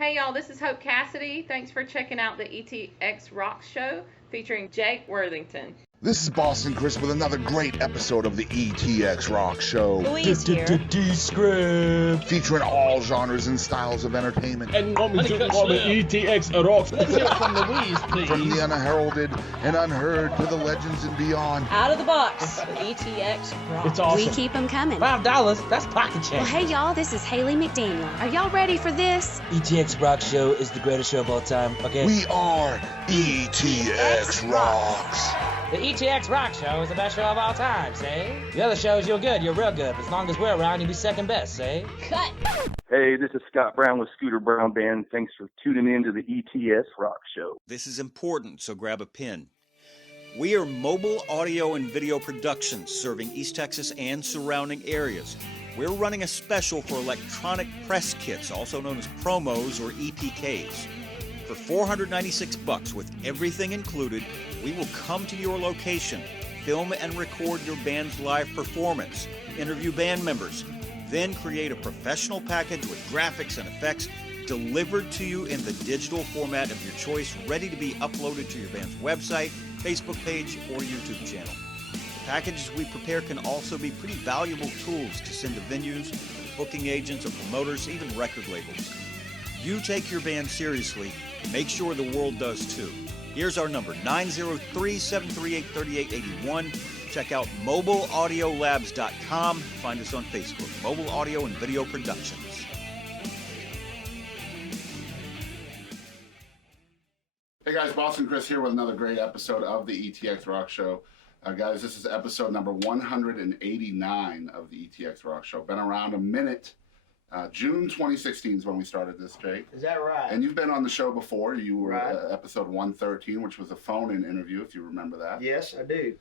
Hey y'all, this is Hope Cassidy. Thanks for checking out the ETX ROCKS Show featuring Jake Worthington. This is Boston Chris with another great episode of the ETX ROCKS Show. Louise here. Descript. Featuring all genres and styles of entertainment. And coming to from the ETX ROCKS. Let's hear it from Louise, please. From the unheralded and unheard to the legends and beyond. Out of the box with ETX ROCKS. It's awesome. We keep them coming. $5, that's pocket change. Well, hey, y'all, this is Haley McDaniel. Are y'all ready for this? ETX ROCKS Show is the greatest show of all time, okay? We are ETX ROCKS. The ETX ROCKS Show is the best show of all time, say. The other shows, you're good, you're real good. But as long as we're around, you'll be second best, say. Cut. Hey, this is Scott Brown with Scooter Brown Band. Thanks for tuning in to the ETS ROCKS Show. This is important, so grab a pen. We are mobile audio and video productions serving East Texas and surrounding areas. We're running a special for electronic press kits, also known as promos or EPKs. For $496 with everything included, we will come to your location, film and record your band's live performance, interview band members, then create a professional package with graphics and effects delivered to you in the digital format of your choice, ready to be uploaded to your band's website, Facebook page, or YouTube channel. The packages we prepare can also be pretty valuable tools to send to venues, booking agents, or promoters, even record labels. You take your band seriously, make sure the world does too. Here's our number, 903-738-3881. Check out mobileaudiolabs.com. Find us on Facebook, Mobile Audio and Video Productions. Hey guys, Boston Chris here with another great episode of the ETX ROCKS Show. Guys, this is episode number 189 of the ETX ROCKS Show. Been around a minute. June 2016 is when we started this, Jake. Is that right? And you've been on the show before. You were right. Episode 113, which was a phone-in interview, if you remember that. Yes, I do.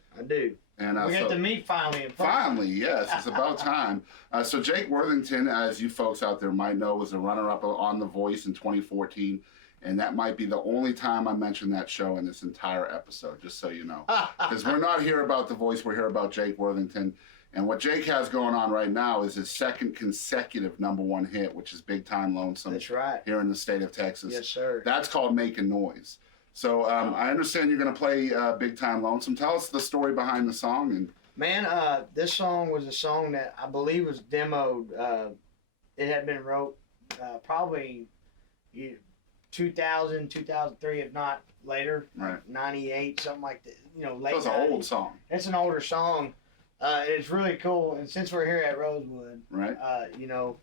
And we got to meet finally. Finally, yes. It's about time. So Jake Worthington, as you folks out there might know, was a runner-up on The Voice in 2014. And that might be the only time I mention that show in this entire episode, just so you know. Because we're not here about The Voice, we're here about Jake Worthington. And what Jake has going on right now is his second consecutive #1 hit, which is Big Time Lonesome. That's right. Here in the state of Texas. Yes, sir. That's called Making Noise. So I understand you're going to play Big Time Lonesome. Tell us the story behind the song. And man, this song was a song that I believe was demoed. It had been wrote probably 2000, 2003, if not later. Right. 98, something like that. You know, late. It's an old song. It's an older song. It's really cool, and since we're here at Rosewood, right? You know,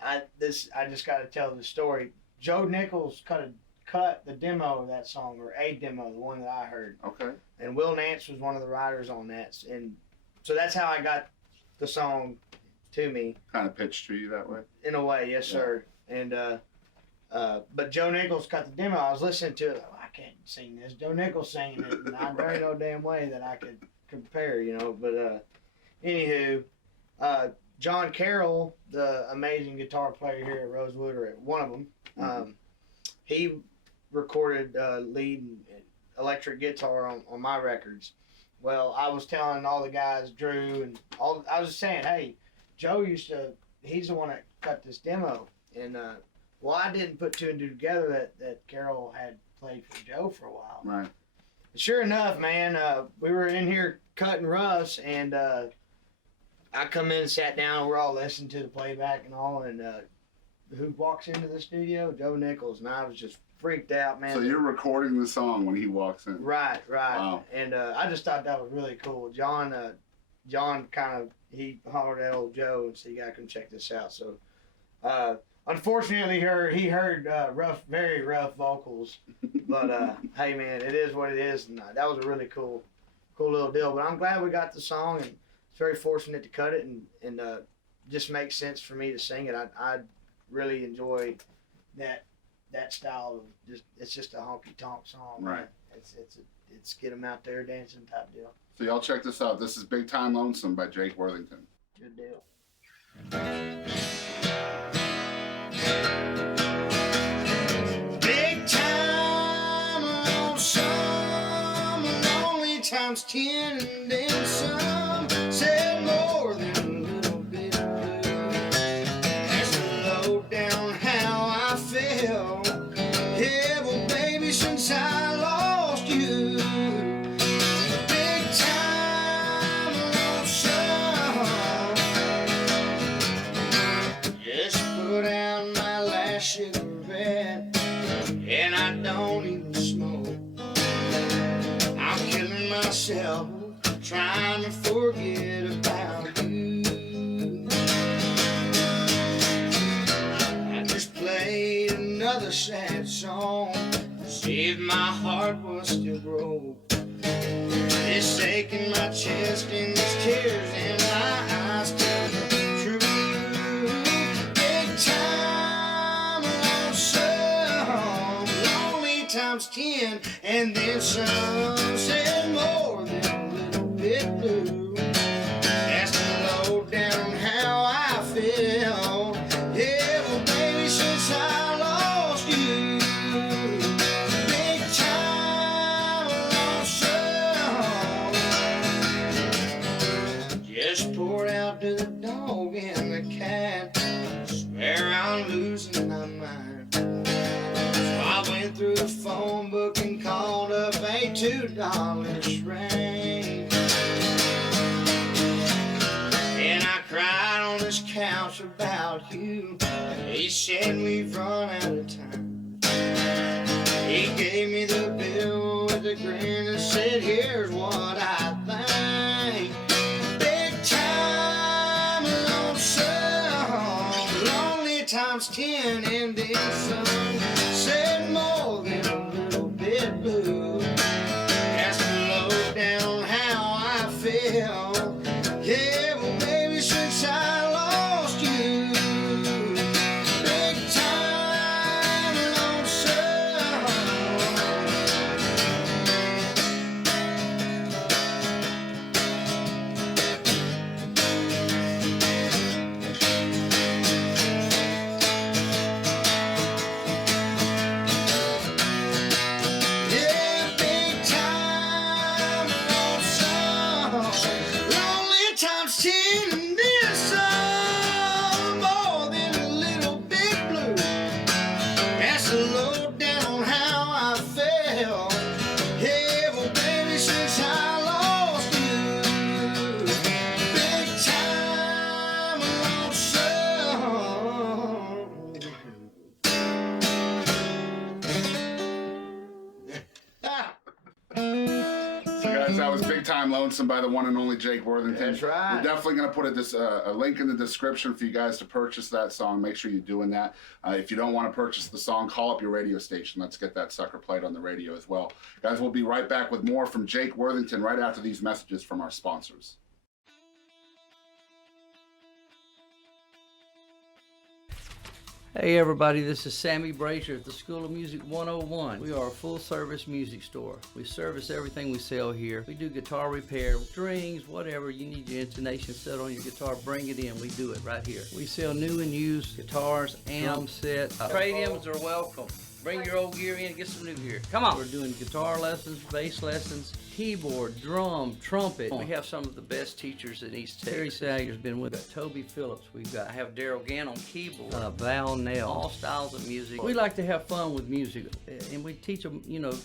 I just got to tell the story. Joe Nichols cut the demo of that song, or a demo, the one that I heard. Okay. And Will Nance was one of the writers on that, and so that's how I got the song to me. Kind of pitched to you that way. In a way, yes, sir. And but Joe Nichols cut the demo. I was listening to it. I can't sing this. Joe Nichols singing it, and I there ain't no damn way that I could compare, you know. But anywho, John Carroll, the amazing guitar player here at Rosewood, or one of them, he recorded lead and electric guitar on my records. Well, I was telling all the guys, Drew and all, I was just saying, hey, Joe he's the one that cut this demo, and well, I didn't put two and two together that Carroll had played for Joe for a while. Right. Sure enough, man, we were in here cutting roughs, and I come in and sat down, and we're all listening to the playback and all, and who walks into the studio? Joe Nichols, and I was just freaked out, man. So you're recording the song when he walks in? Right. Wow. And I just thought that was really cool. John kind of, he hollered at old Joe and said, you gotta come check this out. So, unfortunately, he heard very rough vocals, but hey, man, it is what it is, and that was a really cool little deal. But I'm glad we got the song, and it's very fortunate to cut it, and just makes sense for me to sing it. I really enjoy that style of it's just a honky tonk song. Right. Man. It's get them out there dancing type deal. So y'all check this out. This is Big Time Lonesome by Jake Worthington. Good deal. Big time lonesome, lonely times 10 and then some. Said more than a little bit of blue. That's the low down how I feel. feel. Yeah, well, baby, since I lost you, big time lonesome. Just put out my last cigarette, and I don't even smoke. I'm killing myself trying to forget about you. I just played another sad song, see if my heart was still broke. This ache in my chest and these tears in my eyes tell the truth. Big time lonesome, lonely times 10, and then some. Said more than a little bit blue. That's the low down how I feel. Yeah, well, baby, since I lost you, big time lonesome. Just poured out to the dog and the cat. Swear I'm losing my mind. So I went through the phone book and called up a $2 shrink. And I cried on this couch about you. He said we've run out of time. He gave me the bill with a grin and said, here's what I think. Big time lonesome, lonely times 10, and then some. Said more than a little bit blue. That's the low down how I feel. Yeah, well, baby, since I lost you, big time lonesome. Yeah, big time lonesome, lonely times 10, and then some. More than a little bit blue. That's the low down how I felt. Yeah, well, baby, since I lost you, big time lonesome. So guys, that was Big Time Lonesome by the one and only Jake Worthington. That's right. We're definitely going to put a link in the description for you guys to purchase that song. Make sure you're doing that. If you don't want to purchase the song, call up your radio station. Let's get that sucker played on the radio as well. Guys, we'll be right back with more from Jake Worthington right after these messages from our sponsors. Hey everybody, this is Sammy Brazier at the School of Music 101. We are a full-service music store. We service everything we sell here. We do guitar repair, strings, whatever you need your intonation set on your guitar, bring it in. We do it right here. We sell new and used guitars, amp sets. Trade-ins are welcome. Bring your old gear in and get some new gear. Come on. We're doing guitar lessons, bass lessons, keyboard, drum, trumpet. We have some of the best teachers in East Texas. Terry Salyer's been with us. Toby Phillips. I have Daryl Gann on keyboard. Val Nell. All styles of music. We like to have fun with music, and we teach them,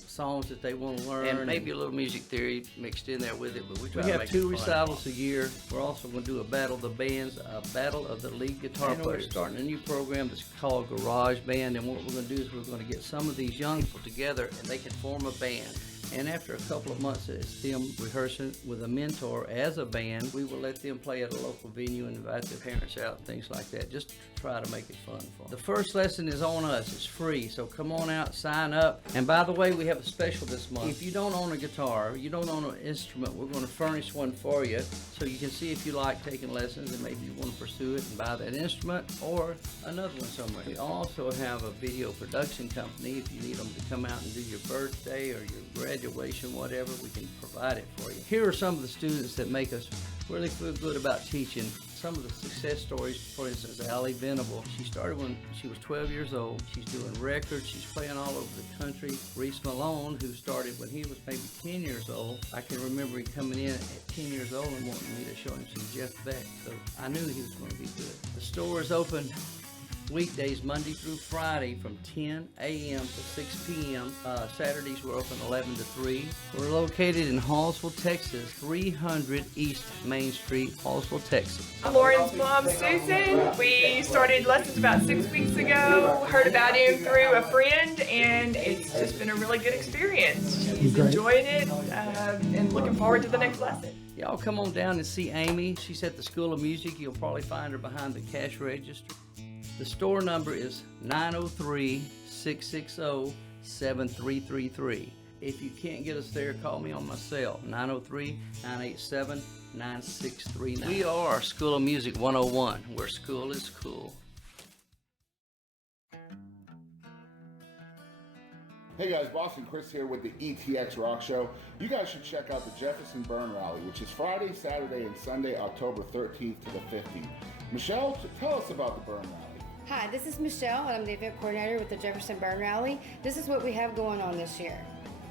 songs that they want to learn, and maybe a little music theory mixed in there with it. But we have 2 recitals a year. We're also going to do a battle of the bands, a battle of the lead guitar players. We're starting a new program that's called Garage Band, and what we're going to do is we're going to get some of these young people together, and they can form a band. And after a couple of months of them rehearsing with a mentor as a band, we will let them play at a local venue and invite their parents out and things like that, just to try to make it fun for them. The first lesson is on us. It's free, so come on out, sign up. And by the way, we have a special this month. If you don't own a guitar, you don't own an instrument, we're going to furnish one for you so you can see if you like taking lessons and maybe you want to pursue it and buy that instrument or another one somewhere. We also have a video production company. If you need them to come out and do your birthday or your graduation, whatever, we can provide it for you. Here are some of the students that make us really feel good about teaching. Some of the success stories, for instance, Allie Venable. She started when she was 12 years old. She's doing records. She's playing all over the country. Reese Malone, who started when he was maybe 10 years old. I can remember him coming in at 10 years old and wanting me to show him some Jeff Beck. So I knew he was going to be good. The store is open Weekdays Monday through Friday from 10 a.m. to 6 p.m. Saturdays we're open 11 to 3. We're located in Hallsville, Texas, 300 East Main Street, Hallsville, Texas. I'm Lauren's mom, Susan. We started lessons about 6 weeks ago. Heard about him through a friend, and it's just been a really good experience. He's enjoying it and looking forward to the next lesson. Y'all come on down and see Amy. She's at the School of Music. You'll probably find her behind the cash register. The store number is 903-660-7333. If you can't get us there, call me on my cell, 903-987-9639. We are School of Music 101, where school is cool. Hey guys, Boston Chris here with the ETX ROCKS Show. You guys should check out the Jefferson Burn Rally, which is Friday, Saturday, and Sunday, October 13th to the 15th. Michelle, tell us about the Burn Rally. Hi, this is Michelle, and I'm the event coordinator with the Jefferson Burn Rally. This is what we have going on this year.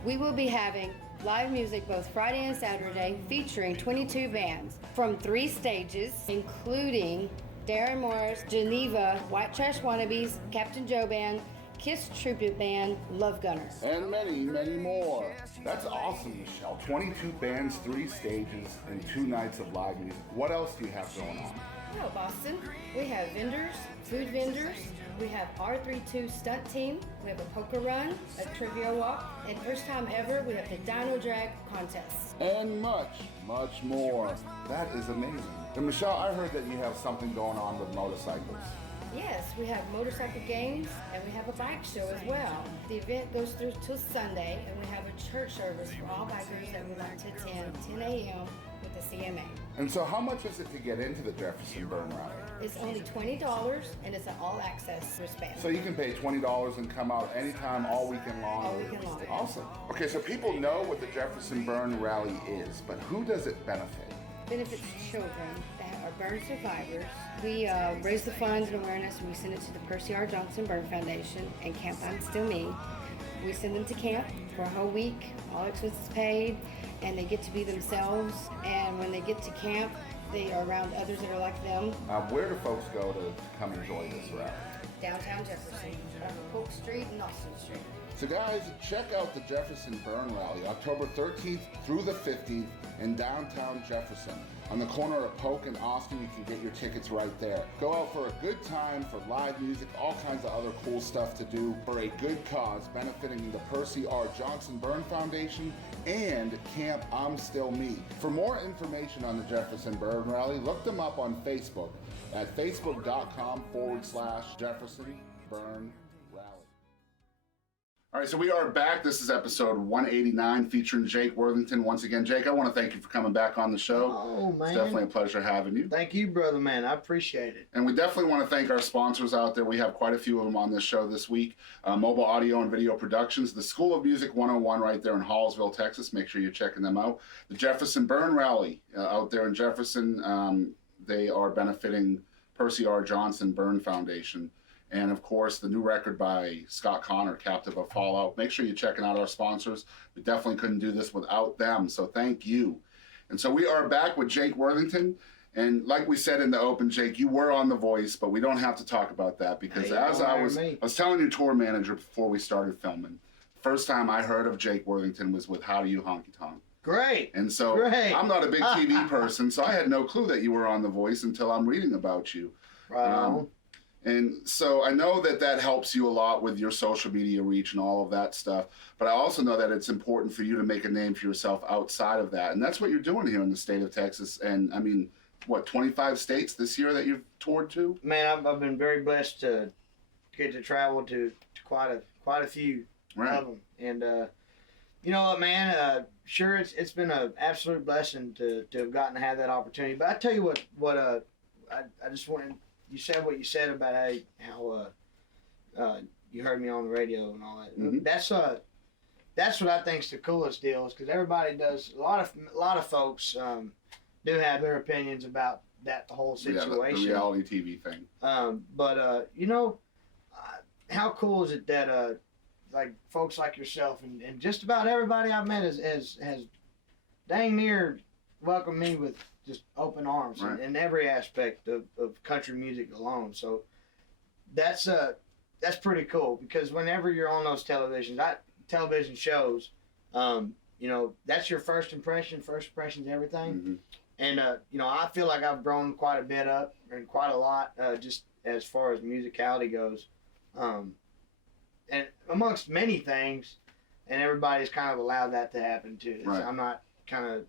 We will be having live music both Friday and Saturday featuring 22 bands from 3 stages, including Darren Morris, Geneva, White Trash Wannabes, Captain Joe Band, Kiss Tribute Band, Love Gunners. And many, many more. That's awesome, Michelle. 22 bands, 3 stages, and 2 nights of live music. What else do you have going on? Hello, Boston. We have vendors, food vendors. We have R32 stunt team. We have a poker run, a trivia walk, and first time ever, we have the Dino Drag contest. And much, much more. That is amazing. And Michelle, I heard that you have something going on with motorcycles. Yes, we have motorcycle games and we have a bike show as well. The event goes through till Sunday, and we have a church service for all bikers that would like to attend 10 a.m. with the CMA. And so how much is it to get into the Jefferson Burn Rally? It's only $20 and it's an all-access wristband. So you can pay $20 and come out anytime, all weekend long? All weekend long. Awesome. Okay, so people know what the Jefferson Burn Rally is, but who does it benefit? Benefits children that are burn survivors. We raise the funds and awareness, and we send it to the Percy R. Johnson Burn Foundation and Camp I'm Still Me. We send them to camp for a whole week, all expenses paid, and they get to be themselves. And when they get to camp, they are around others that are like them. Where do folks go to come enjoy this rally? Downtown Jefferson, on Polk Street and Austin Street. So guys, check out the Jefferson Burn Rally, October 13th through the 15th in downtown Jefferson. On the corner of Polk and Austin, you can get your tickets right there. Go out for a good time, for live music, all kinds of other cool stuff to do for a good cause benefiting the Percy R. Johnson Burn Foundation and Camp I'm Still Me. For more information on the Jefferson Burn Rally, look them up on Facebook at facebook.com/Jefferson Burn Rally. All right, so we are back. This is episode 189 featuring Jake Worthington. Once again, Jake, I want to thank you for coming back on the show. Oh, man. It's definitely a pleasure having you. Thank you, brother, man. I appreciate it. And we definitely want to thank our sponsors out there. We have quite a few of them on this show this week. Mobile Audio and Video Productions, the School of Music 101 right there in Hallsville, Texas. Make sure you're checking them out. The Jefferson Burn Rally out there in Jefferson. They are benefiting Percy R. Johnson Burn Foundation. And, of course, the new record by Scott Connor, Captive of Fallout. Make sure you're checking out our sponsors. We definitely couldn't do this without them, so thank you. And so we are back with Jake Worthington. And like we said in the open, Jake, you were on The Voice, but we don't have to talk about that because as I was telling your tour manager before we started filming, first time I heard of Jake Worthington was with How Do You Honky Tonk. Great. And so I'm not a big TV person, so I had no clue that you were on The Voice until I'm reading about you. Right. And so I know that that helps you a lot with your social media reach and all of that stuff. But I also know that it's important for you to make a name for yourself outside of that. And that's what you're doing here in the state of Texas. And I mean, what, 25 states this year that you've toured to? Man, I've been very blessed to get to travel to quite a few of them. And you know what, man? Sure, it's been an absolute blessing to have gotten to have that opportunity. But I tell you what I just wanted. You said what you said about how you heard me on the radio and all that. Mm-hmm. That's what I think's the coolest deal is because everybody does. A lot of folks do have their opinions about that whole situation. The reality TV thing. But you know, how cool is it that like folks like yourself and just about everybody I've met has dang near welcomed me with just open arms in every aspect of country music alone. So that's pretty cool because whenever you're on those television shows, you know, that's your first impression. First impression's everything. Mm-hmm. And, you know, I feel like I've grown quite a bit up and quite a lot just as far as musicality goes. And amongst many things, and everybody's kind of allowed that to happen too. Right. I'm not kind of,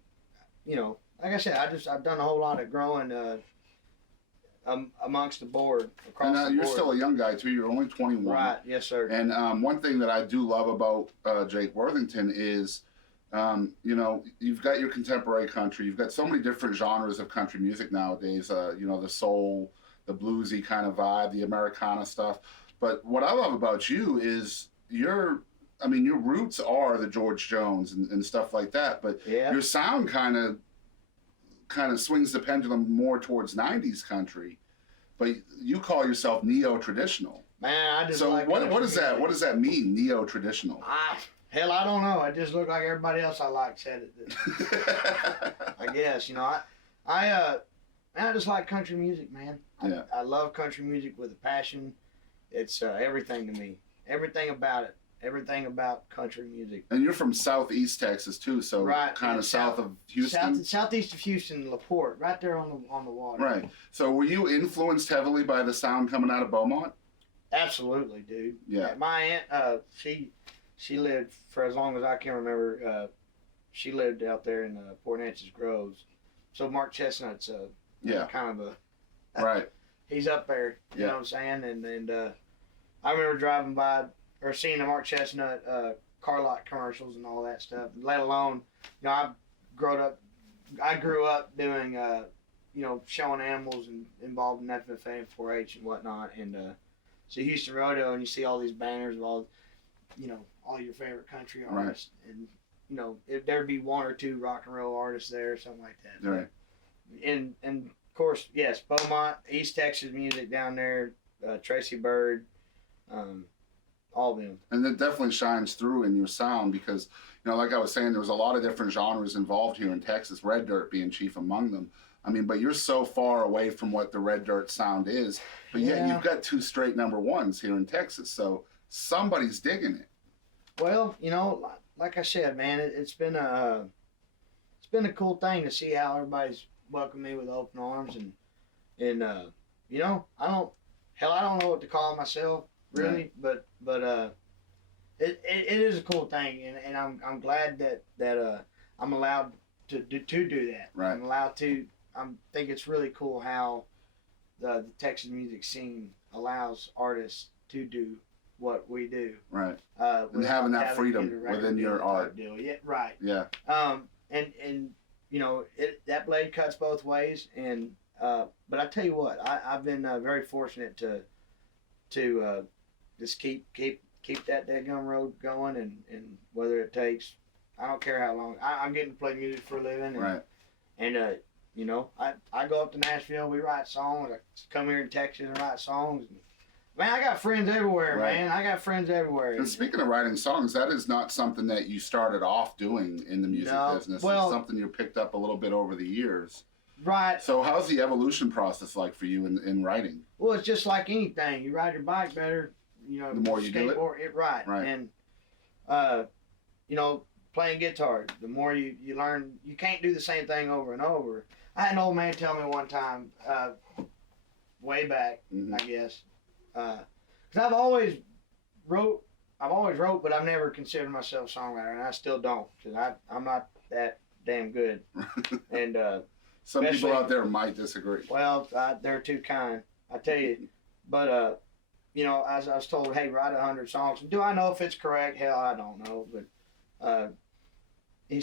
you know, like I said, I've done a whole lot of growing amongst the board, across the board. You're still a young guy too. You're only 21. Right. Yes, sir. And one thing that I do love about Jake Worthington is, you know, you've got your contemporary country. You've got so many different genres of country music nowadays. You know, the soul, the bluesy kind of vibe, the Americana stuff. But what I love about you is your roots are the George Jones and stuff like that. But your sound kind of swings the pendulum more towards 90s country. But you call yourself neo-traditional. Man, I just so like what does that mean, neo-traditional? Hell, I don't know. I just look like everybody else I like said it. I guess, you know, I just like country music, man. I love country music with a passion. It's everything to me. Everything about it. Everything about country music. And you're from southeast Texas too, so right, kind of south of Houston. Southeast of Houston, LaPorte, right there on the water. Right. So were you influenced heavily by the sound coming out of Beaumont? Absolutely, dude. Yeah. My aunt, she lived for as long as I can remember. She lived out there in Port Neches Groves. So Mark Chestnut's kind of a right. He's up there. You know what I'm saying? And I remember driving by or seeing the Mark Chestnut car lot commercials and all that stuff. Let alone, you know, I grew up doing you know, showing animals and involved in FFA and 4-H and whatnot. And so Houston Rodeo, and you see all these banners of all, you know, all your favorite country artists, and you know, there'd be one or two rock and roll artists there or something like that. Right. And of course, yes, Beaumont, East Texas music down there, Tracy Byrd, all of them. And it definitely shines through in your sound because, you know, like I was saying, there was a lot of different genres involved here in Texas, Red Dirt being chief among them. I mean, but you're so far away from what the Red Dirt sound is, but yet you've got 2 straight #1s here in Texas, so somebody's digging it. Well, you know, like I said, man, it's been a cool thing to see how everybody's welcomed me with open arms, and you know, I don't know what to call myself really, but it is a cool thing, and I'm glad that I'm allowed to do that. Right. I'm allowed to. I think it's really cool how the Texas music scene allows artists to do what we do. Right. And having that freedom within your art. Deal. Yeah, right. Yeah. And you know, that blade cuts both ways, and but I tell you what, I've been very fortunate to just keep that daggum road going, and whether it takes, I don't care how long. I'm getting to play music for a living, and, right. And you know, I go up to Nashville, we write songs. I come here in Texas and write songs. And, man, I got friends everywhere, right. Man. I got friends everywhere. And speaking of writing songs, that is not something that you started off doing in the music business. Well, it's something you picked up a little bit over the years. Right. So how's the evolution process like for you in writing? Well, it's just like anything. You ride your bike better, you know, the more you do it. Right. And, you know, playing guitar, the more you learn, you can't do the same thing over and over. I had an old man tell me one time, way back, I guess, because I've always wrote, but I've never considered myself a songwriter, and I still don't, because I'm not that damn good. And some people out there might disagree. Well, they're too kind, I tell you. But you know, as I was told, hey, write 100 songs. Do I know if it's correct? Hell, I don't know. But he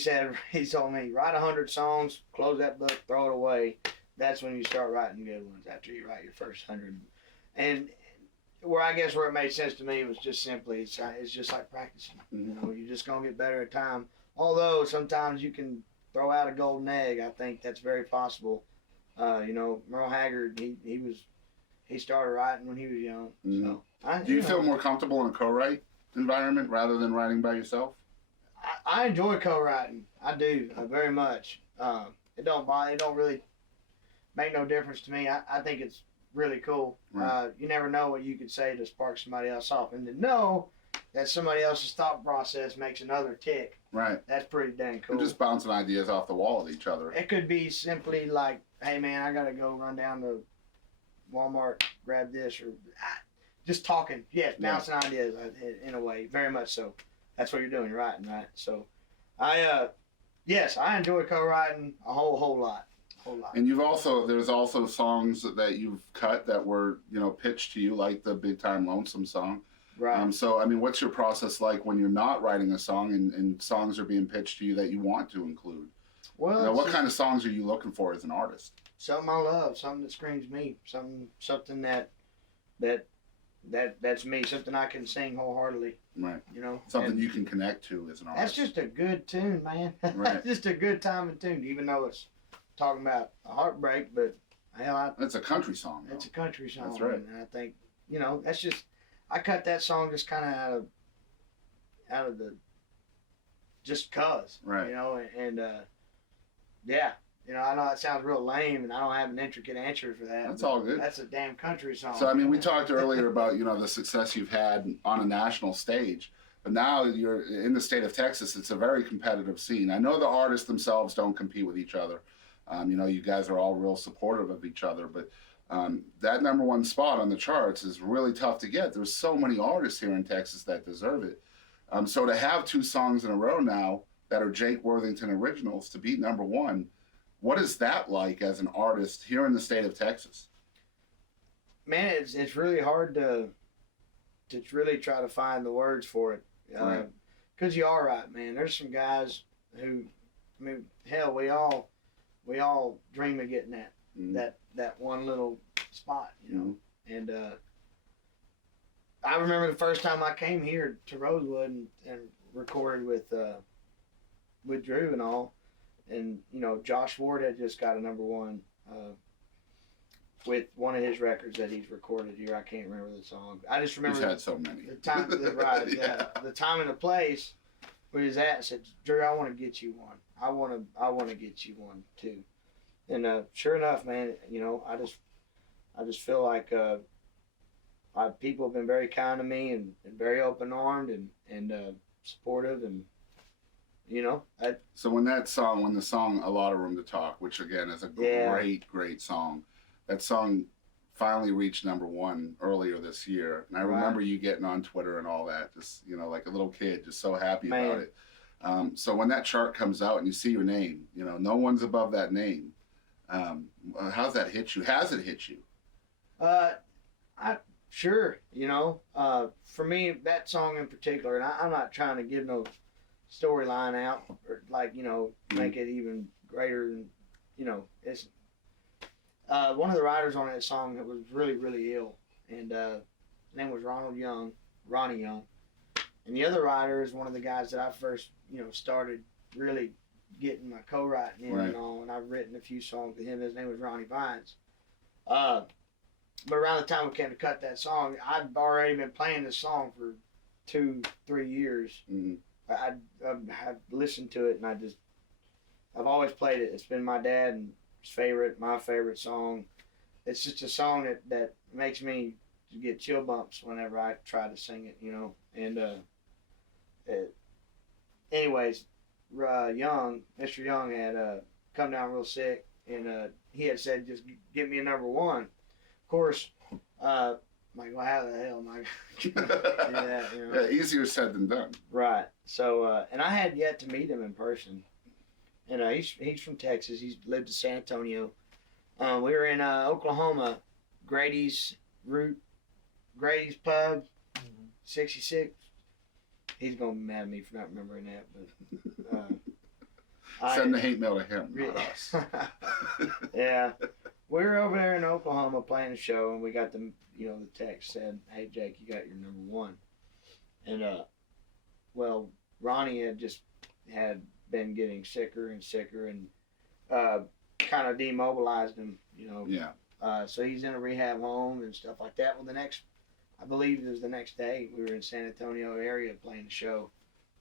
told me, write 100 songs, close that book, throw it away. That's when you start writing good ones, after you write your first 100. And where it made sense to me was just simply, it's just like practicing. You know, you're just going to get better at time. Although sometimes you can throw out a golden egg. I think that's very possible. You know, Merle Haggard, he started writing when he was young. So do you feel more comfortable in a co-write environment rather than writing by yourself? I enjoy co-writing. I do very much. It don't really make no difference to me. I think it's really cool. Right. You never know what you could say to spark somebody else off, and to know that somebody else's thought process makes another tick. Right. That's pretty dang cool. And just bouncing ideas off the wall at each other. It could be simply like, hey man, I gotta go run down to Walmart, grab this, or just talking. Yes, bouncing ideas in a way, very much so. That's what you're doing, you're writing, right? So, yes, I enjoy co-writing a whole lot. And there's also songs that you've cut that were, pitched to you, like the Big Time Lonesome song. Right. So, I mean, what's your process like when you're not writing a song and songs are being pitched to you that you want to include? Well, what kind of songs are you looking for as an artist? Something I love, something that screams me, something that's me, something I can sing wholeheartedly. Right. Something you can connect to as an artist. That's just a good tune, man. Right. That's just a good time and tune, even though it's talking about a heartbreak, but hell, it's a country song. It's a country song. That's right. And I think, that's just, I cut that song just kind of out of the, just cause. Right. And yeah. I know it sounds real lame, and I don't have an intricate answer for that. That's all good. That's a damn country song. So, I mean, we talked earlier about, the success you've had on a national stage, but now you're in the state of Texas. It's a very competitive scene. I know the artists themselves don't compete with each other. You guys are all real supportive of each other, but that #1 spot on the charts is really tough to get. There's so many artists here in Texas that deserve it. So to have 2 songs in a row now that are Jake Worthington originals to beat #1, what is that like as an artist here in the state of Texas? Man, it's really hard to really try to find the words for it. Right. Because you are right, man. There's some guys who, I mean, hell, we all dream of getting that one little spot, And I remember the first time I came here to Rosewood and recorded with Drew and all. And, Josh Ward had just got a #1 with one of his records that he's recorded here. I can't remember the song. I just remember he's had so many. The time, right? Yeah, the time and the place where he's at. And said, Drew, I want to get you one. I want to get you one too. And sure enough, man, I just feel like people have been very kind to me and very open armed and supportive and. So when the song A Lot of Room to Talk, which again is a great song, that song finally reached #1 earlier this year. And I remember you getting on Twitter and all that, just, like a little kid, just so happy about it. So when that chart comes out and you see your name, no one's above that name. How's that hit you? Has it hit you? Sure, for me, that song in particular, and I'm not trying to give no storyline out or make it even greater than it's one of the writers on that song that was really, really ill, and his name was Ronnie Young, and the other writer is one of the guys that I first started really getting my co-writing in and all, and I've written a few songs with him. His name was Ronnie Vines. But around the time we came to cut that song, I'd already been playing this song for 2-3 years. Mm-hmm. I've listened to it, and I've always played it. It's been my dad's favorite, my favorite song. It's just a song that makes me get chill bumps whenever I try to sing it, And anyways, Mr. Young had come down real sick, and he had said, just get me a #1. Of course, I'm like, well, how the hell am I going to do that? Yeah, easier said than done. Right. So, and I had yet to meet him in person. And he's from Texas. He's lived in San Antonio. We were in Oklahoma, Grady's Pub, 66. He's going to be mad at me for not remembering that. But send the hate mail to him, not us. Yeah. We were over there in Oklahoma playing a show, and we got the text said, "Hey Jake, you got your #1." And well, Ronnie had been getting sicker and sicker, and kind of demobilized him, Yeah. So he's in a rehab home and stuff like that. Well, I believe it was the next day, we were in San Antonio area playing a show,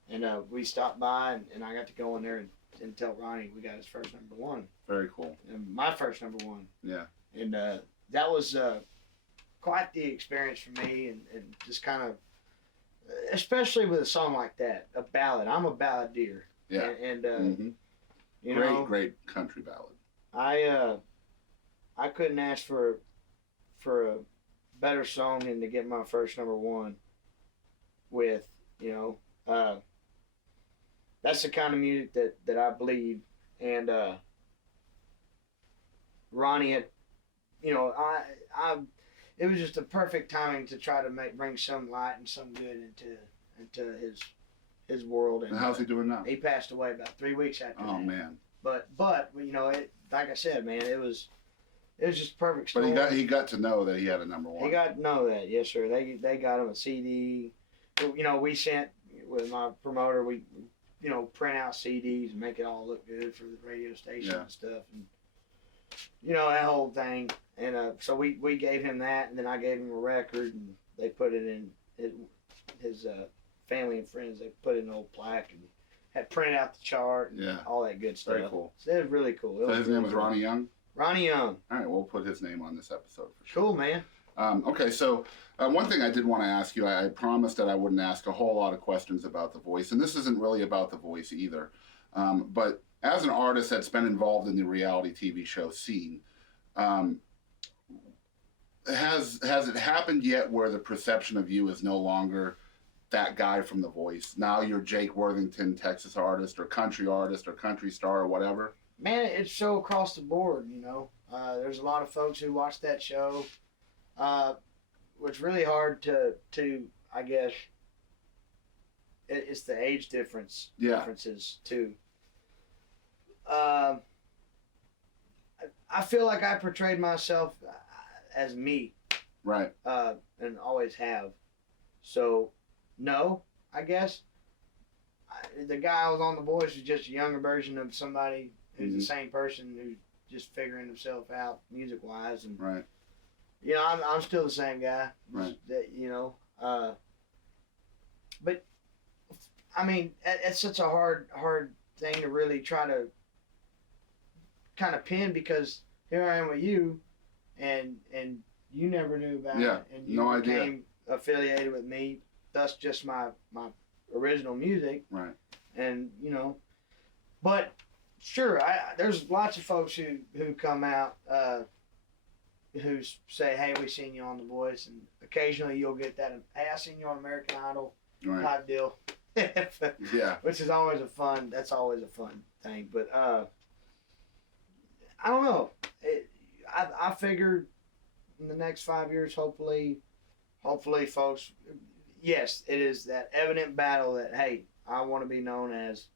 and we stopped by, and I got to go in there and tell Ronnie we got his first #1. Very cool. And my first #1. Yeah. And that was quite the experience for me, and just kind of, especially with a song like that, a ballad. I'm a balladeer. Yeah. And you great, know, great country ballad. I couldn't ask for a better song than to get my first #1 with, you know. That's the kind of music that I bleed. And Ronnie had, you know, it was just the perfect timing to try to bring some light and some good into his world. And how's he doing now? He passed away about 3 weeks after that. Oh man. But you know, like I said, man, it was just perfect storm. But he got to know that he had a #1. He got to know that, yes sir. They got him a CD. You know, we sent with my promoter, we, you know, print out CDs and make it all look good for the radio station and stuff, and you know, that whole thing. And so we gave him that, and then I gave him a record, and they put it in his family and friends. They put it in an old plaque and had printed out the chart and all that good stuff. Very cool. So it was really cool. So his name was Ronnie Young? Ronnie Young. All right, we'll put his name on this episode for sure. Cool, man. Okay, so one thing I did want to ask you, I promised that I wouldn't ask a whole lot of questions about The Voice, and this isn't really about The Voice either. But as an artist that's been involved in the reality TV show scene, has it happened yet where the perception of you is no longer that guy from The Voice? Now you're Jake Worthington, Texas artist or country star or whatever? Man, it's so across the board, you know. There's a lot of folks who watch that show. It's really hard to I guess, it's the age differences too. I feel like I portrayed myself as me. Right. And always have. So, no, I guess. The guy I was on The Voice is just a younger version of somebody who's the same person who's just figuring himself out music-wise. And, right. You know, I'm still the same guy. Right. That, you know, but, I mean, it's such a hard thing to really try to kind of pin, because here I am with you, and you never knew about it, and you became affiliated with me, thus just my original music. Right. And, you know, but sure, there's lots of folks who come out who say, hey, we seen you on The Voice, and occasionally you'll get that, hey, I seen you on American Idol, type deal. Yeah. Which is always that's always a fun thing. But I don't know. I figured in the next 5 years, hopefully folks, yes, it is that evident battle that, hey, I want to be known as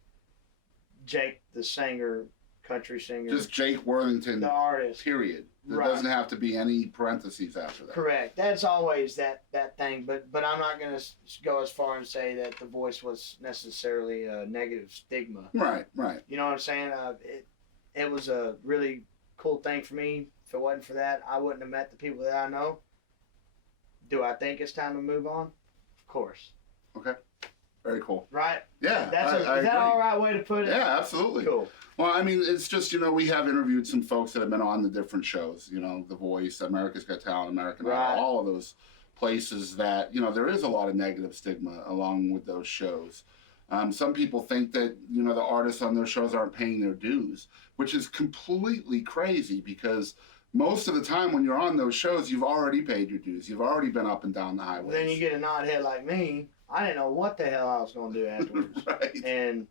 Jake the singer, country singer. Just Jake Worthington, the artist. Period. There Right. doesn't have to be any parentheses after that. Correct. That's always that thing. But I'm not going to go as far and say that The Voice was necessarily a negative stigma. Right, right. You know what I'm saying? It was a really cool thing for me. If it wasn't for that, I wouldn't have met the people that I know. Do I think it's time to move on? Of course. Okay. Very cool. Right? Yeah. Is that all right way to put it? Yeah, absolutely. Cool. Well, I mean, it's just, you know, we have interviewed some folks that have been on the different shows, you know, The Voice, America's Got Talent, American Idol, all of those places that, you know, there is a lot of negative stigma along with those shows. Some people think that, you know, the artists on those shows aren't paying their dues, which is completely crazy, because most of the time when you're on those shows, you've already paid your dues. You've already been up and down the highways. Then you get a knothead like me. I didn't know what the hell I was going to do afterwards. Right. And,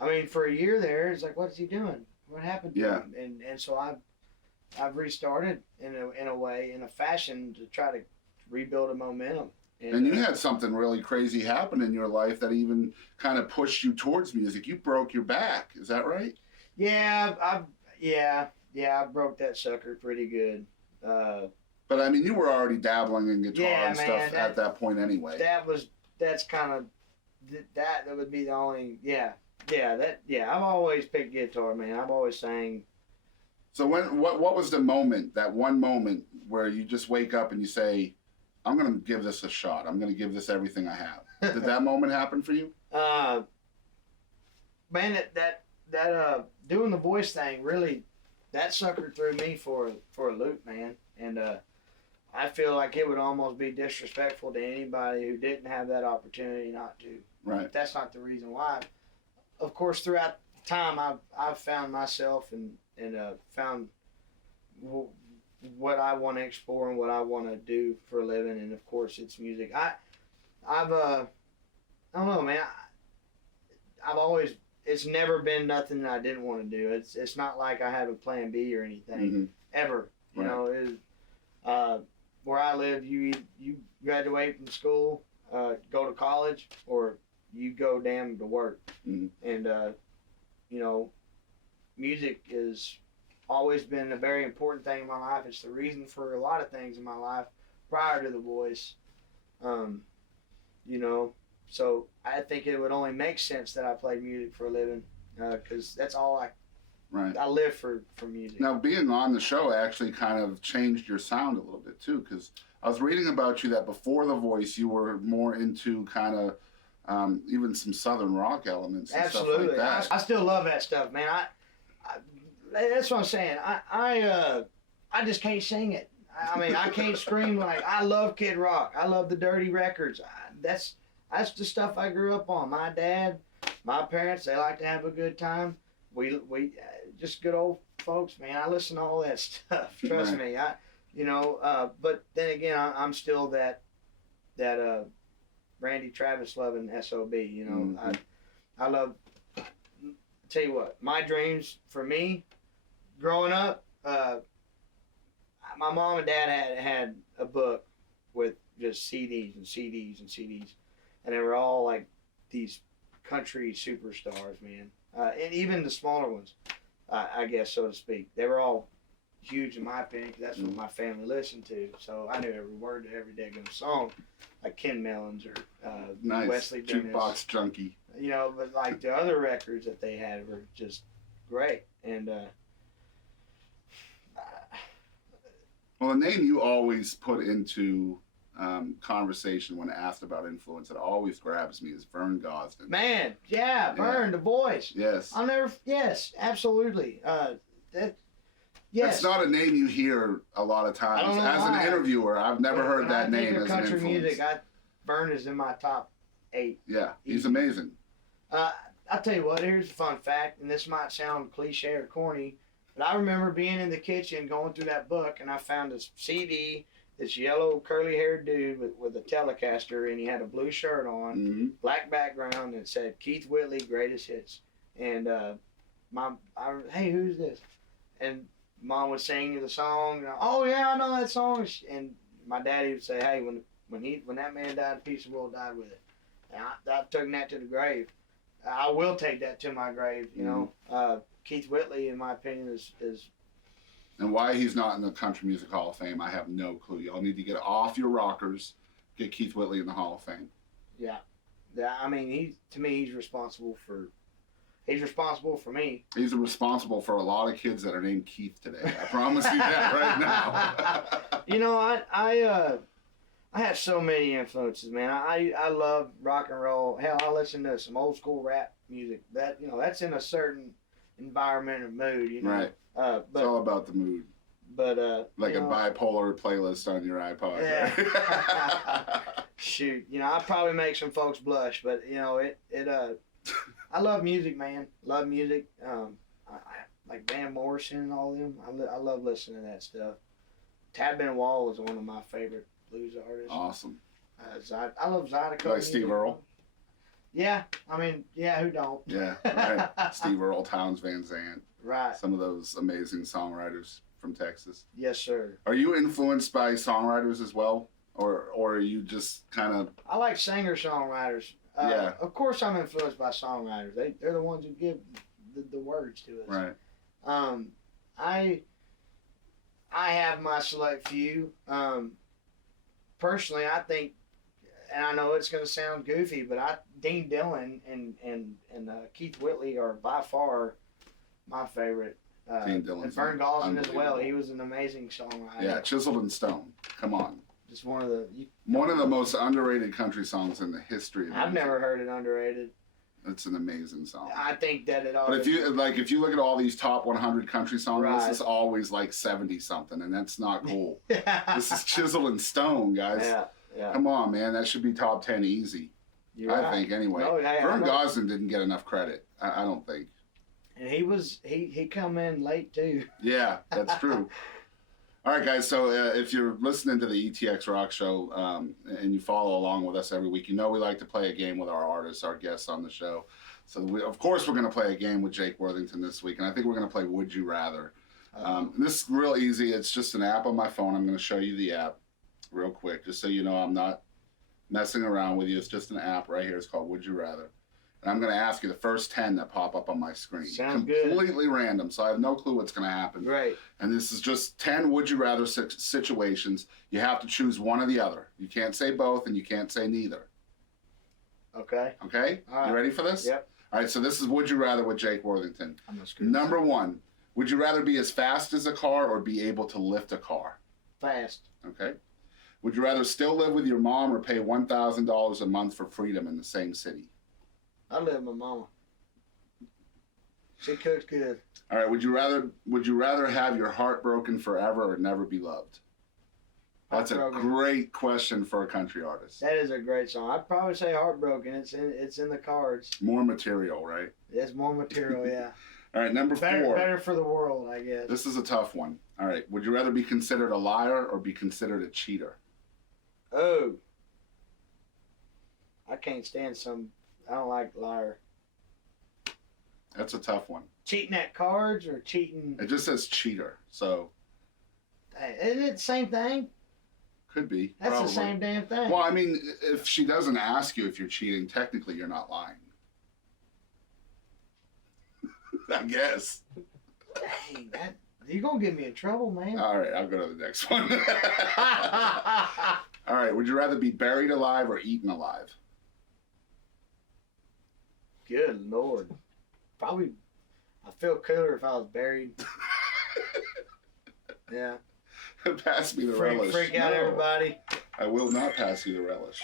I mean, for a year there, it's like, what's he doing? What happened to him? And so I've restarted in a way, in a fashion, to try to rebuild a momentum. And you had something really crazy happen in your life that even kind of pushed you towards music. You broke your back. Is that right? Yeah, I broke that sucker pretty good. But I mean, you were already dabbling in guitar and stuff at that point anyway. That's kind of that would be the only I've always picked guitar, man. I've always sang. So what was the moment, that one moment where you just wake up and you say, I'm going to give this a shot. I'm going to give this everything I have. Did that moment happen for you? Man, that doing The Voice thing, really, that sucker threw me for a loop, man. And I feel like it would almost be disrespectful to anybody who didn't have that opportunity not to. Right. That's not the reason why. Of course, throughout time, I've found myself and found what I want to explore and what I want to do for a living, and of course, it's music. I don't know, man. I've always, it's never been nothing that I didn't want to do. It's not like I have a plan B or anything ever. You know, where I live, you graduate from school, go to college, or you go damn to work. And you know, music is always been a very important thing in my life. It's the reason for a lot of things in my life prior to the voice. You know, so I think it would only make sense that I played music for a living, because that's all I live for music. Now, being on the show actually kind of changed your sound a little bit too, because I was reading about you that before the voice you were more into kind of even some southern rock elements and stuff like that. I still love that stuff, man. That's what I'm saying. I just can't sing it. I mean, I can't scream like I love Kid Rock. I love the Dirty Records. That's the stuff I grew up on. My dad, my parents, they like to have a good time. We just good old folks, man. I listen to all that stuff. Trust me. But then again, I'm still that Randy Travis loving SOB. You know, I love. Tell you what, my dreams for me, growing up, my mom and dad had a book with just CDs and CDs and CDs, and they were all like these country superstars, man, and even the smaller ones, I guess, so to speak. They were all huge in my opinion, because that's what my family listened to. So I knew every word to every daggone song, like Ken Mellons or Wesley Dennis. Jukebox Junkie. You know, but like the other records that they had were just great. And well, the name you always put into conversation when asked about influence, it always grabs me, is Vern Gosdin. Man, yeah, Vern, the voice. Yes. Yes, absolutely. Yes. That's not a name you hear a lot of times. As an interviewer, I've never heard that name as an influence. Country music, Vern is in my top 8. Yeah, he's amazing. I'll tell you what, here's a fun fact, and this might sound cliche or corny, but I remember being in the kitchen going through that book, and I found this CD, this yellow curly-haired dude with a Telecaster, and he had a blue shirt on, black background, and it said Keith Whitley Greatest Hits. And hey, who's this? And Mom would sing the song, and oh yeah, I know that song. And my daddy would say, hey, when that man died, a piece of the world died with it. And I've taken that to the grave. I will take that to my grave, you know. Keith Whitley, in my opinion, is. And why he's not in the Country Music Hall of Fame, I have no clue. Y'all need to get off your rockers, get Keith Whitley in the Hall of Fame. Yeah. I mean, to me, he's responsible for me. He's responsible for a lot of kids that are named Keith today. I promise you that right now. You know, I have so many influences, man. I love rock and roll. Hell, I listen to some old school rap music. That, you know, that's in a certain environment or mood, you know. Right. It's all about the mood. But like a bipolar playlist on your iPod. Yeah. Right? Shoot, you know, I probably make some folks blush, but you know, I love music, man. Love music. I like Van Morrison and all them. I love listening to that stuff. Tab Benoit is one of my favorite blues artists. Awesome. I love Zydeco. Like Steve Earle? Yeah. I mean, yeah, who don't? Yeah, right. Steve Earle, Townes Van Zandt. Right. Some of those amazing songwriters from Texas. Yes, sir. Are you influenced by songwriters as well? Or are you just kind of... I like singer-songwriters. Yeah. Of course I'm influenced by songwriters. They're the ones who give the words to us. Right. I have my select few. Personally, I think, and I know it's going to sound goofy, but Dean Dillon and Keith Whitley are by far my favorite. Dean Dillon. And Vern Gosdin as well. He was an amazing songwriter. Yeah, Chiseled in Stone. Come on. Just one of the most underrated country songs in the history of I've music. never heard it underrated. It's an amazing song. I think that it all. But if you look at all these top 100 country songs, Right. this is always like 70 something, and that's not cool. This is chisel and stone, guys. Yeah. Come on, man, that should be top 10 easy. You're I right. think anyway. No, hey, Vern I know. Gosling didn't get enough credit. I don't think. And he come in late too. Yeah, that's true. All right, guys. So if you're listening to the ETX Rock Show and you follow along with us every week, you know we like to play a game with our artists, our guests on the show. So of course we're going to play a game with Jake Worthington this week, and I think we're going to play Would You Rather. This is real easy. It's just an app on my phone. I'm going to show you the app real quick, just so you know I'm not messing around with you. It's just an app right here. It's called Would You Rather. And I'm going to ask you the first 10 that pop up on my screen. Sounds good. Completely random, so I have no clue what's going to happen. Right. And this is just 10 would you rather situations. You have to choose one or the other. You can't say both, and you can't say neither. Okay. Okay? All right. You ready for this? Yep. All right, so this is Would You Rather with Jake Worthington. I'm gonna screw Number 1, would you rather be as fast as a car or be able to lift a car? Fast. Okay. Would you rather still live with your mom or pay $1,000 a month for freedom in the same city? I live with my mama. She cooks good. All right, would you rather have your heart broken forever or never be loved? That's a great question for a country artist. That is a great song. I'd probably say Heartbroken. It's in the cards. More material, right? It's more material, yeah. All right, number 4. Better for the world, I guess. This is a tough one. All right, would you rather be considered a liar or be considered a cheater? Oh. I can't stand I don't like liar. That's a tough one. Cheating at cards or cheating? It just says cheater, so. Isn't it the same thing? Could be. That's probably. the same damn thing. Well, I mean, if she doesn't ask you if you're cheating, technically you're not lying. I guess. Dang, you're going to get me in trouble, man. All right, I'll go to the next one. All right, would you rather be buried alive or eaten alive? Good Lord. Probably, I feel cooler if I was buried. Yeah. Pass me the relish. Freak out everybody. I will not pass you the relish.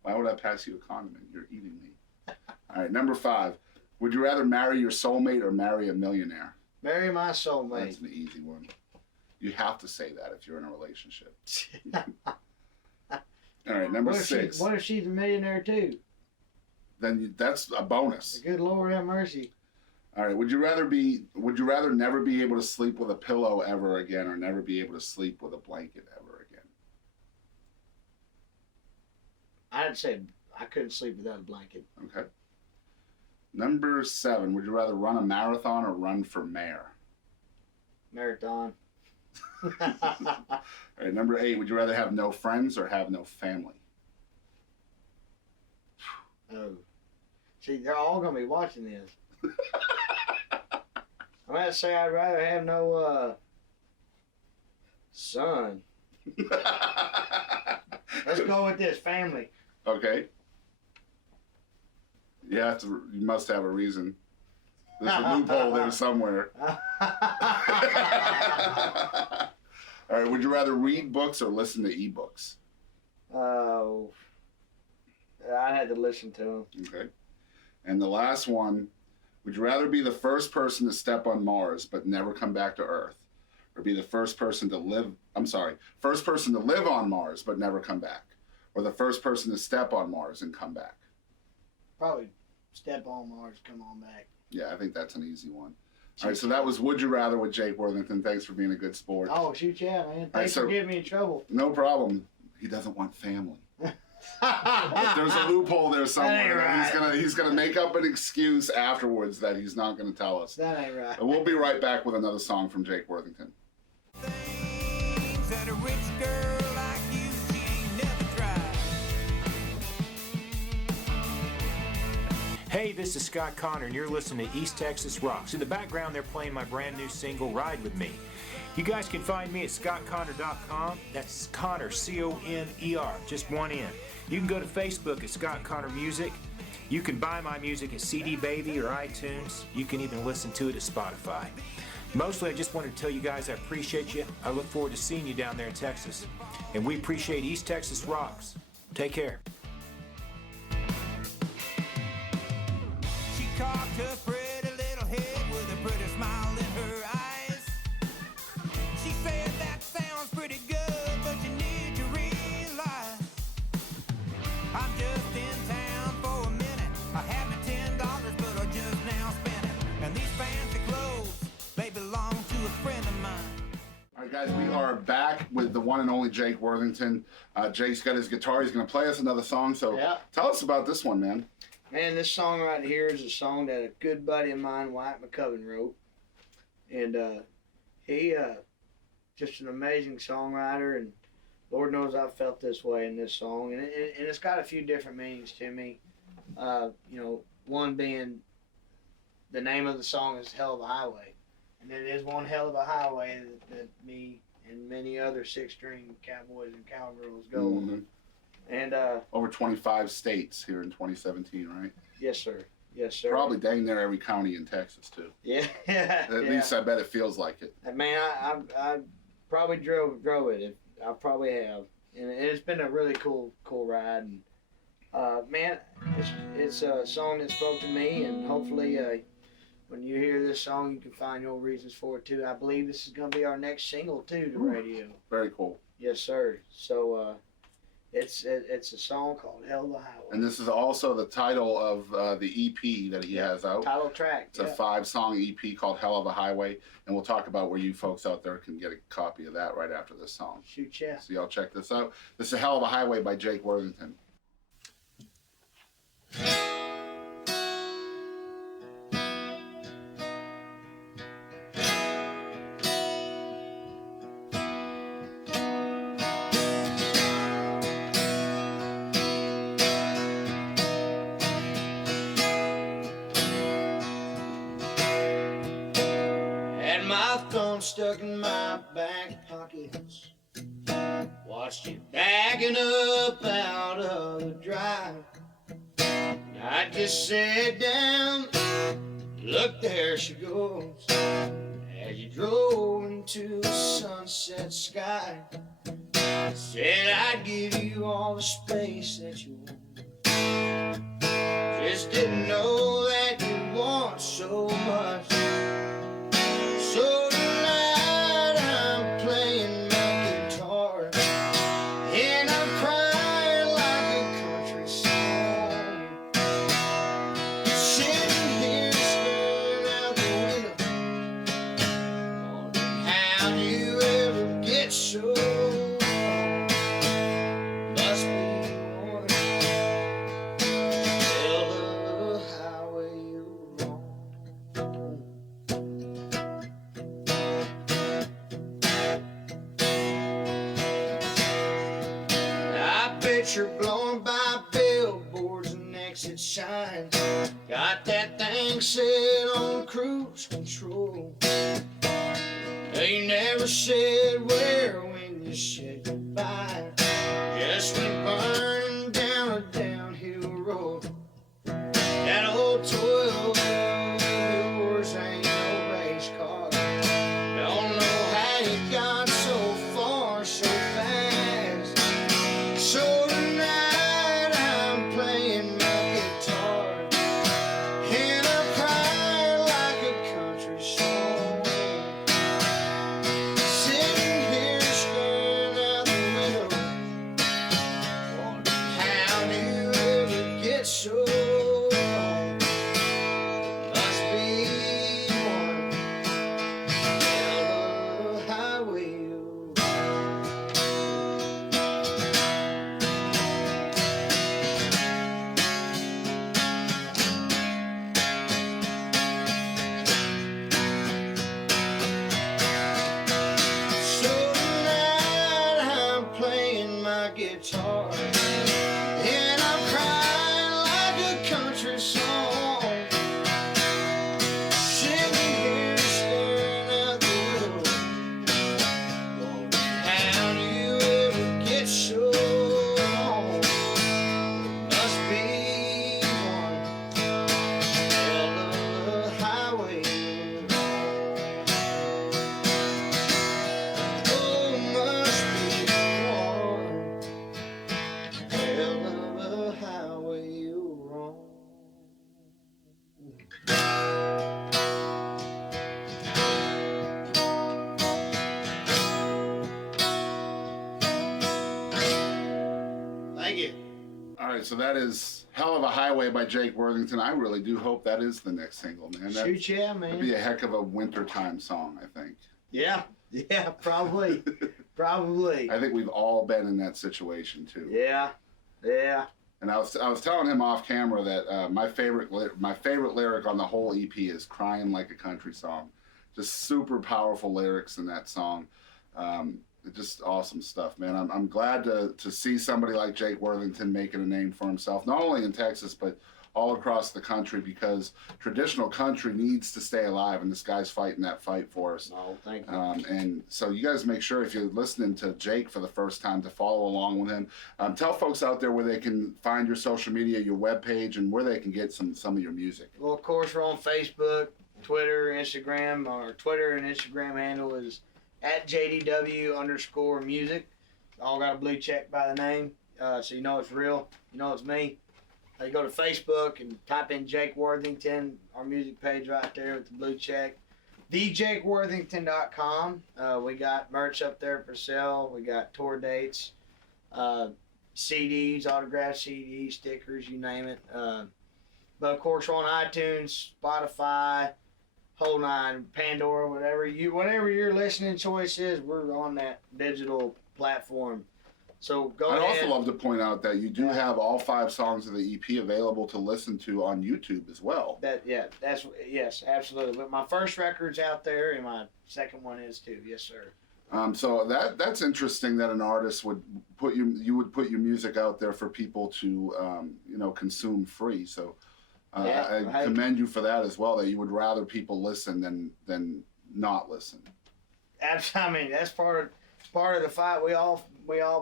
Why would I pass you a condiment? You're eating me. All right, number 5. Would you rather marry your soulmate or marry a millionaire? Marry my soulmate. That's an easy one. You have to say that if you're in a relationship. All right, number 6. What if she's a millionaire too? Then that's a bonus. Good Lord have mercy. All right, would you rather never be able to sleep with a pillow ever again or never be able to sleep with a blanket ever again? I'd say I couldn't sleep without a blanket. Okay. Number 7, would you rather run a marathon or run for mayor? Marathon. All right, number 8, would you rather have no friends or have no family? Oh. See, they're all going to be watching this. I'm going to say I'd rather have no son. Let's go with this, family. Okay. You must have a reason. There's a loophole there somewhere. All right, would you rather read books or listen to ebooks? Oh, I'd have to listen to them. Okay. And the last one, would you rather be the first person to step on Mars but never come back to Earth? Or be the first person to live on Mars but never come back? Or the first person to step on Mars and come back? Probably step on Mars, come on back. Yeah, I think that's an easy one. All right, so that was Would You Rather with Jake Worthington. Thanks for being a good sport. Oh, shoot, yeah, man. Thanks for getting me in trouble. No problem. He doesn't want family. There's a loophole there somewhere. Right. He's gonna make up an excuse afterwards that he's not gonna tell us. That ain't right. But we'll be right back with another song from Jake Worthington. That a rich girl like you, she ain't never tried. Hey, this is Scott Connor, and you're listening to East Texas Rocks. In the background, they're playing my brand new single, Ride With Me. You guys can find me at scottconnor.com. That's Connor, C-O-N-E-R, just one N. You can go to Facebook at Scott Connor Music. You can buy my music at CD Baby or iTunes. You can even listen to it at Spotify. Mostly, I just wanted to tell you guys I appreciate you. I look forward to seeing you down there in Texas. And we appreciate East Texas Rocks. Take care. are back with the one and only Jake Worthington. Jake's got his guitar. He's going to play us another song. So tell us about this one, man. Man, this song right here is a song that a good buddy of mine, Wyatt McCubbin, wrote. And he just an amazing songwriter, and Lord knows I've felt this way in this song. And it's got a few different meanings to me. You know, one being the name of the song is Hell of a Highway. And it is one hell of a highway that me and many other six-string cowboys and cowgirls go on. And over 25 states here in 2017, right? Yes, sir. Yes, sir. Probably dang near every county in Texas, too. Yeah. At least I bet it feels like it. Man, I probably drove it. I probably have. And it's been a really cool ride. And, man, it's a song that spoke to me, and hopefully when you hear this song, you can find your reasons for it, too. I believe this is going to be our next single, too, to radio. Very cool. Yes, sir. So, it's a song called Hell of a Highway. And this is also the title of the EP that he has out. Title track. It's a 5-song EP called Hell of a Highway. And we'll talk about where you folks out there can get a copy of that right after this song. Shoot, yeah. So y'all check this out. This is Hell of a Highway by Jake Worthington. Stuck in my back pockets, watched you backing up out of the drive. I just sat down, look, there she goes, as you drove into the sunset sky. Said I'd give you all the space that you want, just didn't know that you want so much. So picture blown by billboards and exit signs. Got that thing set on cruise control. They never said where when you said goodbye. Just went burning down a downhill road. That old 12 of yours ain't no race car. Don't know how you got so far so fast. So tonight I'm playing my guitar, and I'm crying like a country song. Sitting here staring out the window, wondering how do you ever get so long? Must be one hell of a highway. Guitar, and I'm crying like a country song. Sitting here staring out the window, wondering how do you ever get so long? Must be one hell of a highway. Oh, must be one hell of a highway you're on. Thank you. All right, so that is Hell of a Highway by Jake Worthington. I really do hope that is the next single, man. Shoot, yeah, man. That'd be a heck of a wintertime song, I think. Yeah, Yeah, probably. Probably. I think we've all been in that situation too. Yeah. And I was telling him off camera that my favorite lyric on the whole EP is "Crying Like a Country Song." Just super powerful lyrics in that song. Just awesome stuff, man. I'm glad to see somebody like Jake Worthington making a name for himself, not only in Texas but all across the country, because traditional country needs to stay alive, and this guy's fighting that fight for us. Oh, thank you. And so you guys make sure, if you're listening to Jake for the first time, to follow along with him. Tell folks out there where they can find your social media, your webpage, and where they can get some of your music. Well, of course, we're on Facebook, Twitter, Instagram. Our Twitter and Instagram handle is @JDW_music. All got a blue check by the name, so you know it's real. You know it's me. You go to Facebook and type in Jake Worthington, our music page right there with the blue check. TheJakeWorthington.com. We got merch up there for sale. We got tour dates, CDs, autographed CDs, stickers, you name it. But of course, we're on iTunes, Spotify, whole nine, Pandora, whatever your listening choice is, we're on that digital platform. So go ahead. I'd also love to point out that you do have all 5 songs of the EP available to listen to on YouTube as well. Yes, absolutely. But my first record's out there, and my second one is too. Yes, sir. So that's interesting that an artist would put your music out there for people to consume free. So I commend you for that as well. That you would rather people listen than not listen. I mean, that's part of the fight we all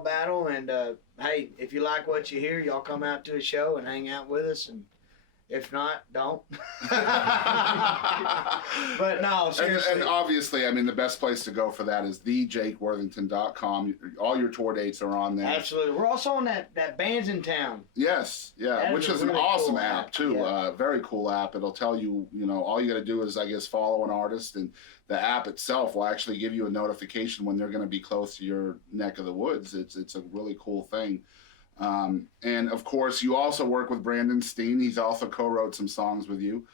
battle. And hey, if you like what you hear, y'all come out to a show and hang out with us. And if not, don't. But no, seriously. And obviously, I mean, the best place to go for that is thejakeworthington.com. All your tour dates are on there. Absolutely. We're also on that Bands in Town. Yes, yeah, which is an really awesome cool app too. Yeah. Very cool app. It'll tell you, all you got to do is, I guess, follow an artist, and the app itself will actually give you a notification when they're going to be close to your neck of the woods. It's a really cool thing. And of course, you also work with Brandon Steen. He's also co-wrote some songs with you.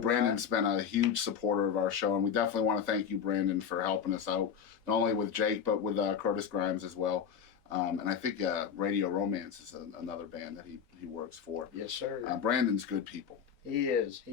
Brandon's been a huge supporter of our show, and we definitely want to thank you, Brandon, for helping us out, not only with Jake, but with Curtis Grimes as well. And I think Radio Romance is another band that he works for. Yes, sir. Brandon's good people. He is.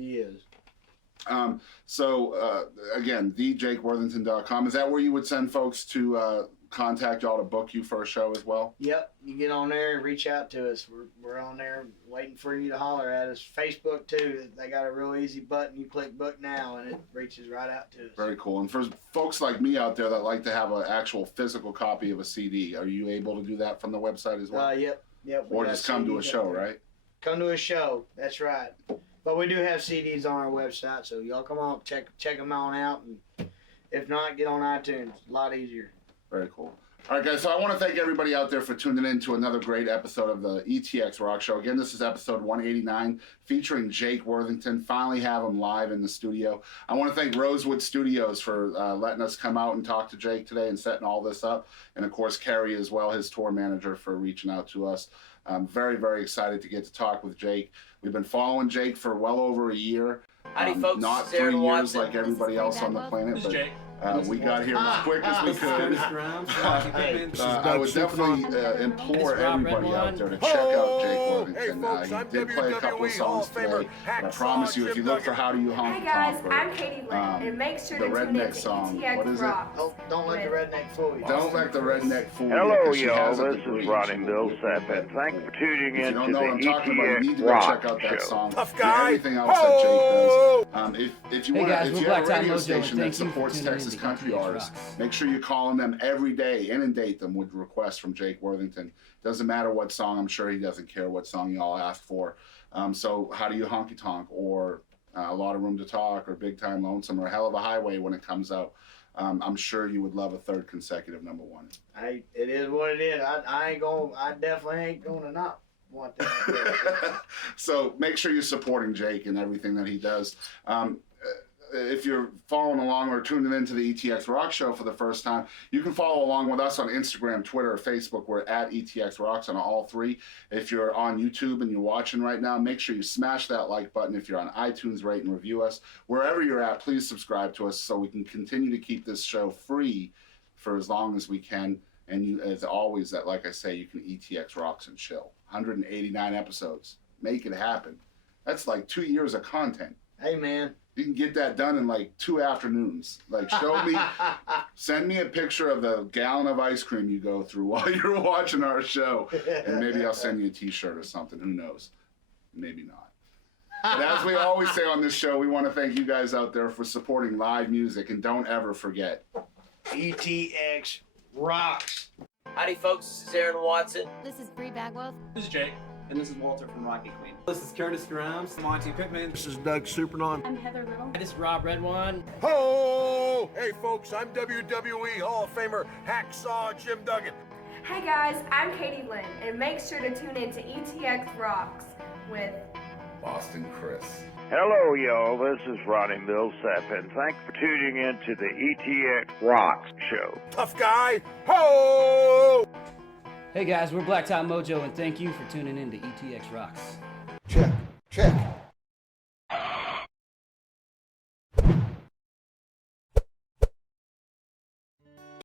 So again, thejakeworthington.com. Is that where you would send folks to contact y'all to book you for a show as well? Yep. You get on there and reach out to us. We're on there waiting for you to holler at us. Facebook too. They got a real easy button. You click book now and it reaches right out to us. Very cool. And for folks like me out there that like to have an actual physical copy of a CD, are you able to do that from the website as well? Yep. Or just come to a show, right? Come to a show. That's right. But we do have CDs on our website, so y'all come on, check them on out, and if not, get on iTunes. A lot easier. Very cool. All right, guys, so I want to thank everybody out there for tuning in to another great episode of the ETX ROCKS Show. Again, this is episode 189, featuring Jake Worthington. Finally have him live in the studio. I want to thank Rosewood Studios for letting us come out and talk to Jake today and setting all this up. And, of course, Kerry as well, his tour manager, for reaching out to us. I'm very, very excited to get to talk with Jake. We've been following Jake for well over a year. Howdy, folks. Not Sarah 3 years Watson. like everybody else on the planet, but we got here as quick as we could. I would definitely implore everybody out there to check out Jake Worthington. He did play a couple of songs today, but I promise you, if you look for How Do You Honky Hey guys, Tonk, I'm Katie Lynn, and make sure the to tune in redneck to song, ETX what is it? ROCKS. Don't let the redneck fool you. Don't let the redneck fool you. Hello, because she y'all. has a This degree. is Ronnie Bill Sappett. Thanks for tuning If you in don't to know the what I'm talking about, you need to ETX go check out ROCKS that Show. song. Tough And guy. everything else that Jake does. If you Hey want, guys, if we're you Black have a Time radio Mojo, station and that thank you for supports tuning in Texas to country ETX artists, ROCKS. make sure you're calling them every day. Inundate them with requests from Jake Worthington. Doesn't matter what song. I'm sure he doesn't care what song y'all ask for. So How Do You Honky Tonk, or A Lot of Room to Talk, or Big Time Lonesome, or Hell of a Highway when it comes out. I'm sure you would love a third consecutive #1. Hey, it is what it is. I definitely ain't gonna not want that. So make sure you're supporting Jake and everything that he does. if you're following along or tuning into the ETX Rock Show for the first time, you can follow along with us on Instagram, Twitter, or Facebook. We're at ETX Rocks on all three. If you're on YouTube and you're watching right now, make sure you smash that like button. If you're on iTunes, rate and review us. Wherever you're at, please subscribe to us so we can continue to keep this show free for as long as we can. And you, as always, that like I say, you can ETX Rocks and chill. 189 episodes. Make it happen. That's like 2 years of content. Hey, man. You can get that done in like 2 afternoons. Like, show me, send me a picture of the gallon of ice cream you go through while you're watching our show. And maybe I'll send you a t-shirt or something. Who knows? Maybe not. But as we always say on this show, we want to thank you guys out there for supporting live music. And don't ever forget, ETX rocks. Howdy, folks. This is Aaron Watson. This is Bree Bagwell. This is Jake. And this is Walter from Rocky Queen. This is Curtis Grimes. Monty Pittman. This is Doug Supernon. I'm Heather Little. This is Rob Redwan. Ho! Hey, folks, I'm WWE Hall of Famer Hacksaw Jim Duggan. Hey, guys, I'm Katie Lynn, and make sure to tune in to ETX Rocks with Boston Chris. Hello, y'all. This is Ronnie Millsap, and thanks for tuning in to the ETX ROCKS Show. Tough guy. Ho! Hey guys, we're Black Top Mojo, and thank you for tuning in to ETX Rocks. Check.